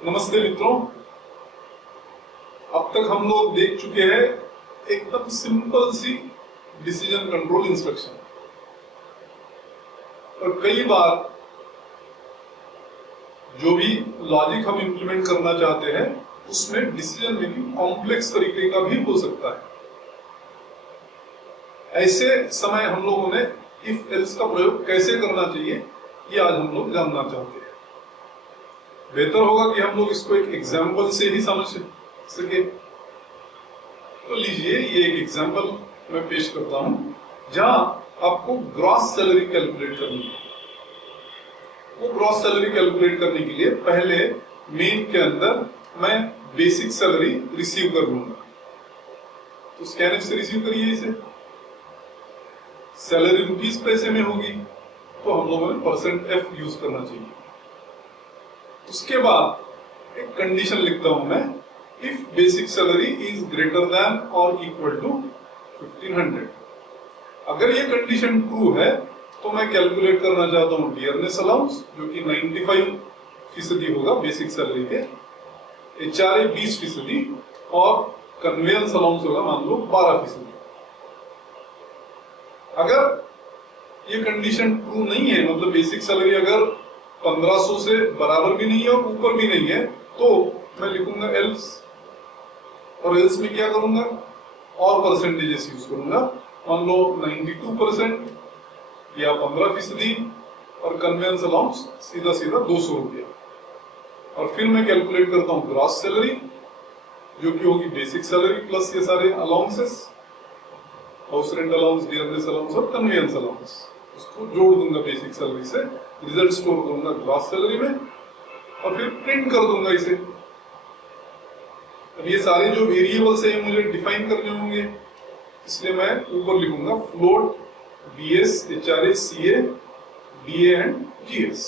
नमस्ते मित्रों, अब तक हम लोग देख चुके हैं एकदम सिंपल सी डिसीजन कंट्रोल इंस्ट्रक्शन। और कई बार जो भी लॉजिक हम इंप्लीमेंट करना चाहते हैं उसमें डिसीजन मेकिंग कॉम्प्लेक्स तरीके का भी हो सकता है। ऐसे समय हम लोगों ने इफ एल्स का प्रयोग कैसे करना चाहिए ये आज हम लोग जानना चाहते हैं। बेहतर होगा कि हम लोग इसको एक एग्जाम्पल से ही समझ सके। तो लीजिए, ये एक एग्जाम्पल मैं पेश करता हूं जहां आपको ग्रॉस सैलरी कैलकुलेट करनी है। वो ग्रॉस सैलरी कैलकुलेट करने के लिए पहले मेन के अंदर मैं बेसिक सैलरी रिसीव कर लूंगा। तो स्कैनएफ से रिसीव करिए इसे। सैलरी रुपीस पैसे में होगी तो हम लोगों ने %f यूज करना चाहिए। उसके बाद एक कंडीशन लिखता हूं मैं, if basic salary is greater than और इक्वल टू 1500। अगर ये कंडीशन ट्रू है तो मैं कैलकुलेट करना चाहता हूं डियरनेस अलाउंस, जो कि 95% होगा बेसिक सैलरी के, HRA 20% और कन्वेयंस अलाउंस होगा मान लो 12%। अगर ये कंडीशन ट्रू नहीं है, मतलब बेसिक सैलरी अगर 1500 से बराबर भी नहीं है और ऊपर भी नहीं है, तो मैं लिखूंगा एल्स। और एल्स में क्या करूंगा, और परसेंटेजेस यूज करूंगा। मान लो 92% या 15% और कन्वेयंस अलाउंस सीधा सीधा 200 रुपया। और फिर मैं कैलकुलेट करता हूं ग्रॉस सैलरी, जो कि होगी बेसिक सैलरी प्लस ये सारे allowances, house rent allowance, dearness allowance और कन्वेयंस अलाउंस। उसको जोड़ दूंगा बेसिक सैलरी से, रिजल्ट स्टोर करूंगा ग्रॉस सैलरी में और फिर प्रिंट कर दूंगा इसे। अब ये सारे जो वेरिएबल्स हैं मुझे डिफाइन करने होंगे, इसलिए मैं ऊपर लिखूंगा float, BS, HRA, CA, DA and GS।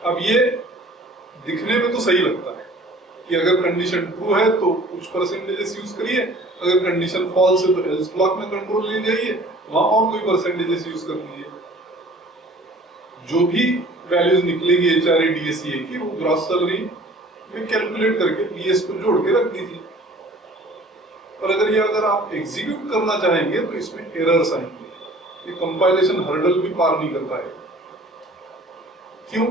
अब ये दिखने में तो सही लगता है कि अगर कंडीशन ट्रू है तो कुछ परसेंटेजेस यूज करिए, अगर कंडीशन फॉल्स है तो एल्स ब्लॉक में कंट्रोल ले जाइए, वहां और कोई परसेंटेजेस यूज कर लीजिए। जो भी वैल्यूज निकलेगी HRA, DA, CA की, वो ग्रॉस सैलरी में कैलकुलेट करके BS को जोड़ के रख दीजिए। और अगर आप एग्जीक्यूट करना चाहेंगे तो इसमें एरर्स आएंगे, ये कंपाइलेशन हर्डल भी पार नहीं कर पाएगा। क्यों?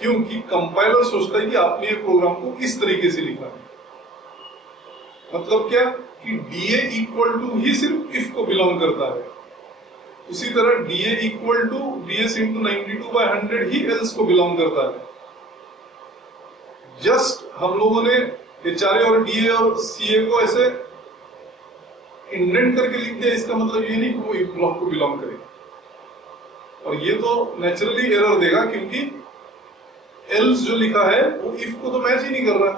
क्योंकि कंपाइलर सोचता है कि आपने ये प्रोग्राम को इस तरीके से लिखा है। मतलब क्या कि DA इक्वल टू ही सिर्फ इफ को बिलोंग करता है, उसी तरह DA equal to BS into 92/100 ही एल्स को बिलोंग करता है। जस्ट हम लोगों ने HRA और DA और CA को ऐसे इंडेंट करके लिख दिया, इसका मतलब ये नहीं कि वो इफ ब्लॉक को बिलोंग करे। और ये तो नेचुरली एरर देगा, क्योंकि एल्स जो लिखा है वो इफ को तो मैच ही नहीं कर रहा,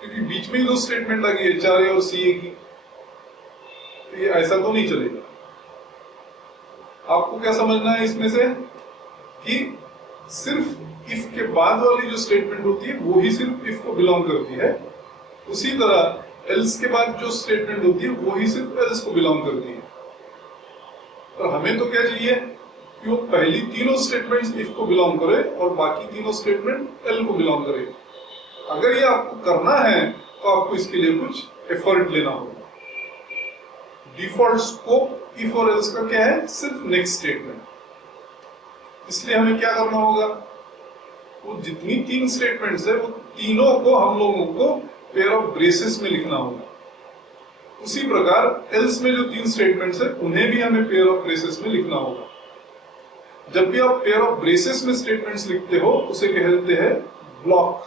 क्योंकि बीच में ही दो स्टेटमेंट आ गई HRA और CA की। तो ये ऐसा तो नहीं चलेगा। आपको क्या समझना है इसमें से कि सिर्फ इफ के बाद वाली जो स्टेटमेंट होती है वो ही सिर्फ इफ को बिलोंग करती है, उसी तरह एल्स के बाद जो स्टेटमेंट होती है वो ही सिर्फ एल्स को बिलोंग करती है। और हमें तो क्या चाहिए कि वो पहली तीनों स्टेटमेंट्स इफ को बिलोंग करे और बाकी तीनों स्टेटमेंट एल को बिलोंग करे। अगर ये आपको करना है तो आपको इसके लिए कुछ एफर्ट लेना होगा। डिफॉल्ट स्कोप इफ और एल्स का क्या है, सिर्फ नेक्स्ट स्टेटमेंट। इसलिए हमें क्या करना होगा, वो जितनी 3 स्टेटमेंट्स है वो तीनों को हम लोगों को पेयर ऑफ ब्रेसेस में लिखना होगा। उसी प्रकार एल्स में जो 3 स्टेटमेंट्स है उन्हें भी हमें पेयर ऑफ ब्रेसेस में लिखना होगा। जब भी आप पेयर ऑफ ब्रेसेस में स्टेटमेंट्स लिखते हो उसे कहते हैं ब्लॉक।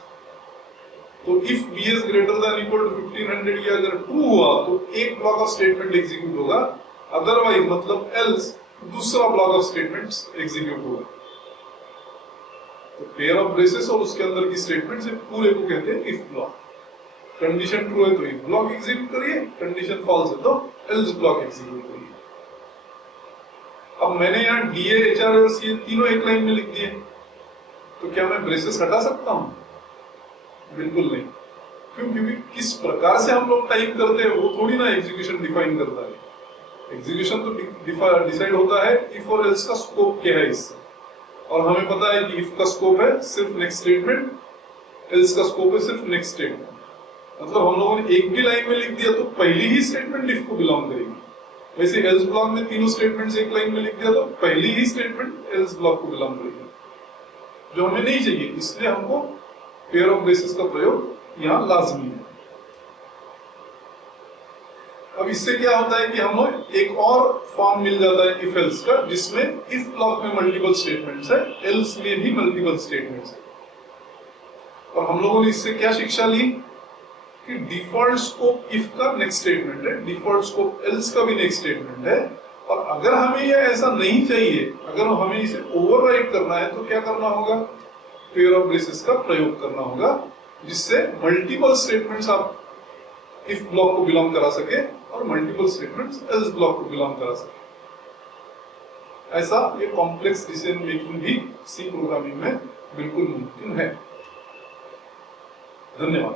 तो if BS greater than equal to 1500 ये अगर ट्रू हुआ तो एक ब्लॉक ऑफ स्टेटमेंट एग्जीक्यूट होगा, अदरवाइज मतलब एल्स दूसरा ब्लॉक ऑफ स्टेटमेंट्स एग्जीक्यूट होगा। तो पेयर ऑफ ब्रेसेस और उसके अंदर की स्टेटमेंट से पूरे को कहते हैं इफ ब्लॉक। कंडीशन ट्रू है तो इफ ब्लॉक एग्जीक्यूट करिए, कंडीशन फॉल्स है तो एल्स ब्लॉक एग्जीक्यूट करिए। अब मैंने यहाँ DA, HRA और CA तीनों एक लाइन में लिख दिए, तो क्या मैं ब्रेसेस हटा सकता हूं? बिल्कुल नहीं। क्यों? क्योंकि किस प्रकार से हम लोग टाइप करते हैं वो थोड़ी ना एग्जीक्यूशन डिफाइन करता है। एग्जीक्यूशन तो डिसाइड होता है इफ और एल्स का स्कोप क्या है इससे। और हमें पता है कि इफ का स्कोप है सिर्फ नेक्स्ट स्टेटमेंट, एल्स का स्कोप है सिर्फ नेक्स्ट स्टेटमेंट। मतलब हम लोगों ने एक भी लाइन में लिख दिया तो पहली ही स्टेटमेंट इफ को बिलोंग करेगी। वैसे एल्स ब्लॉक में तीनों स्टेटमेंट्स एक लाइन में लिख दिया तो पहली ही स्टेटमेंट एल्स ब्लॉक को बिलोंग करेगी, जो हमें नहीं चाहिए। इसलिए हमको पेयर ऑफ ब्रेसेस का प्रयोग यहाँ लाजमी है। अब इससे क्या होता है कि हमें एक और फॉर्म मिल जाता है इफ एल्स का, जिसमें इफ ब्लॉक में मल्टीपल स्टेटमेंट्स है, एल्स में भी मल्टीपल स्टेटमेंट्स है। और हम लोगों ने इससे क्या शिक्षा ली कि डिफॉल्ट स्कोप इफ का नेक्स्ट स्टेटमेंट है, डिफॉल्ट स्कोप एल्स का भी नेक्स्ट स्टेटमेंट है। और अगर हमें ये ऐसा नहीं चाहिए, अगर हमें इसे ओवरराइड करना है तो क्या करना होगा, पेयर ऑफ ब्रेसेस का प्रयोग करना होगा, जिससे मल्टीपल स्टेटमेंट्स आप इफ ब्लॉक को बिलोंग करा सके और मल्टीपल स्टेटमेंट्स एल्स ब्लॉक को बिलोंग करा सके। ऐसा ये कॉम्प्लेक्स डिसीजन मेकिंग भी सी प्रोग्रामिंग में बिल्कुल मुमकिन है। धन्यवाद।